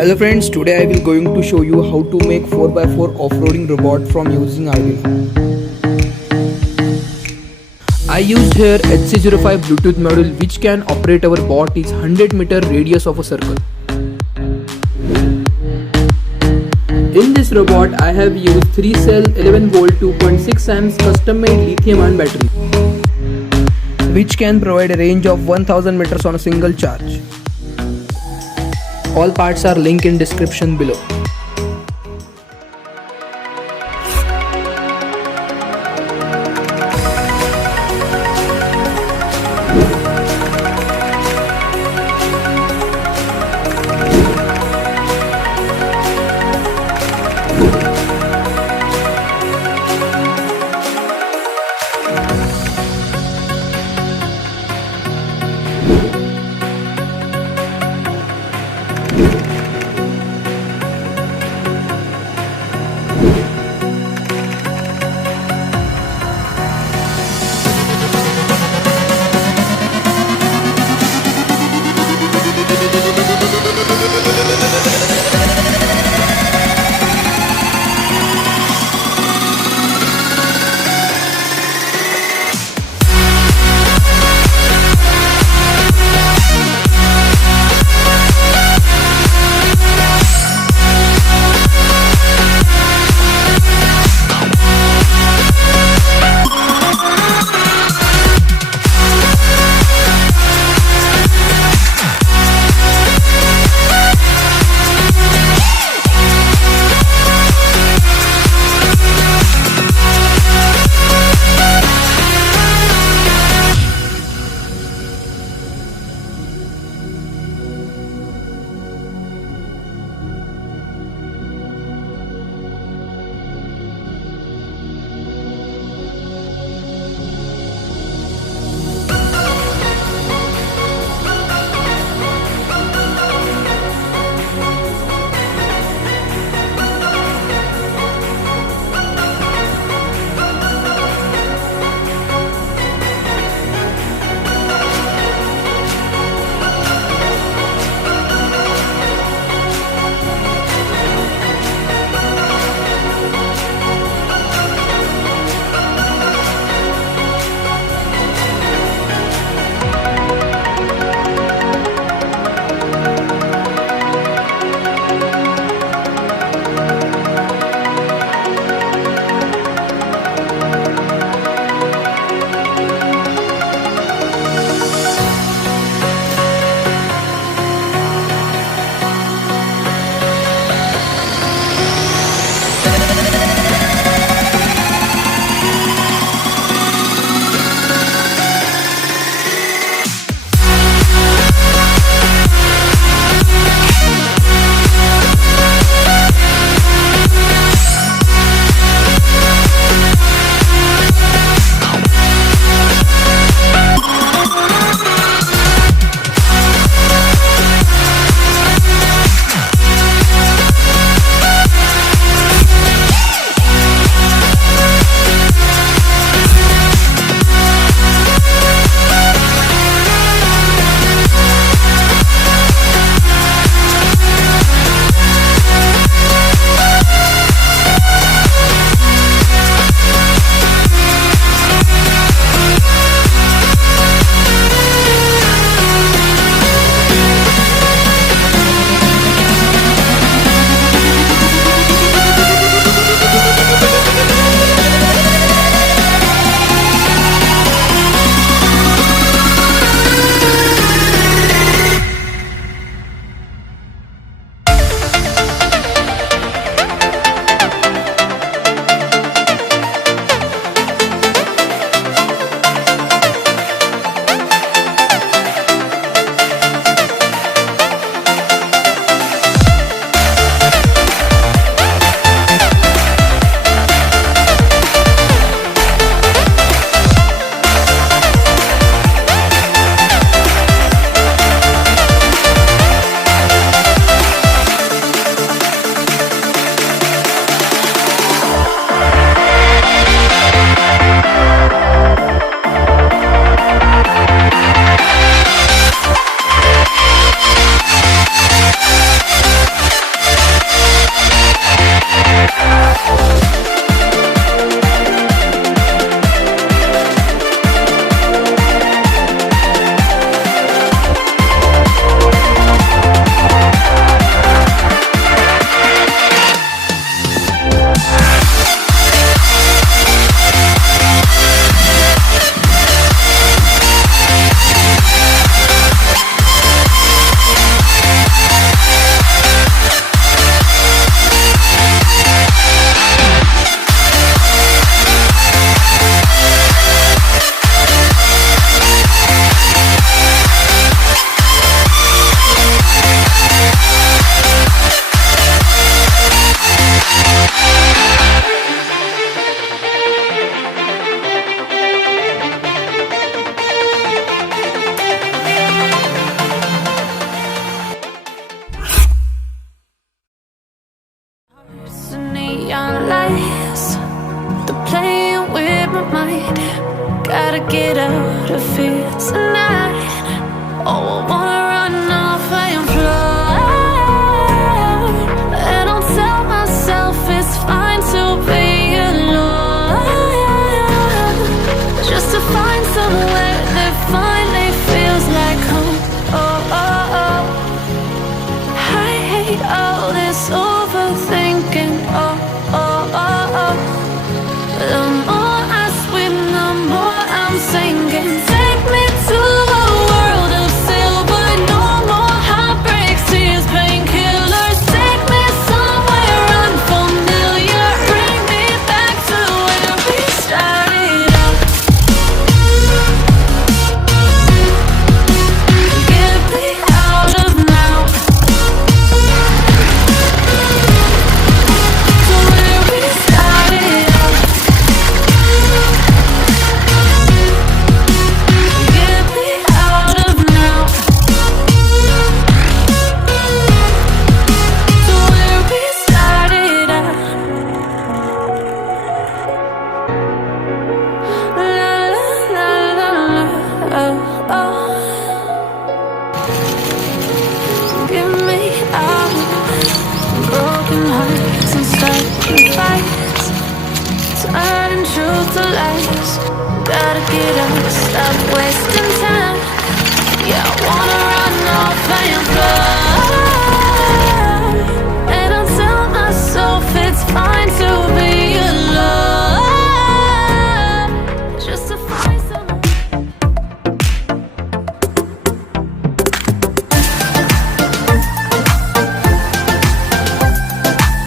Hello friends, today I will going to show you how to make 4x4 off-roading robot from using Arduino. I used here HC05 Bluetooth module which can operate our bot is 100-meter radius of a circle. In this robot I have used 3-cell 11V 2.6 amps custom-made lithium-ion battery which can provide a range of 1000 meters on a single charge. All parts are linked in description below. us. They're playing with my mind. Gotta get out of here tonight. Oh, I wanna run off and fly. And I'll tell myself it's fine to be alone, just to find somewhere that finally feels like home. Oh, oh, oh. I hate all this overthinking. Oh, oh, oh, oh. The more I swim, the more I'm sinking. Take me to a world of silver. No more heartbreaks, tears, painkillers. Take me somewhere unfamiliar. Bring me back to where we started out. Get me out of now, to where we started out. Get me out of now, to where we started out. La la la la la, oh, oh. Get me out. Broken hearts and starting fights, turning truth to lies. Gotta get up, stop wasting time. Yeah, I wanna run off and fly.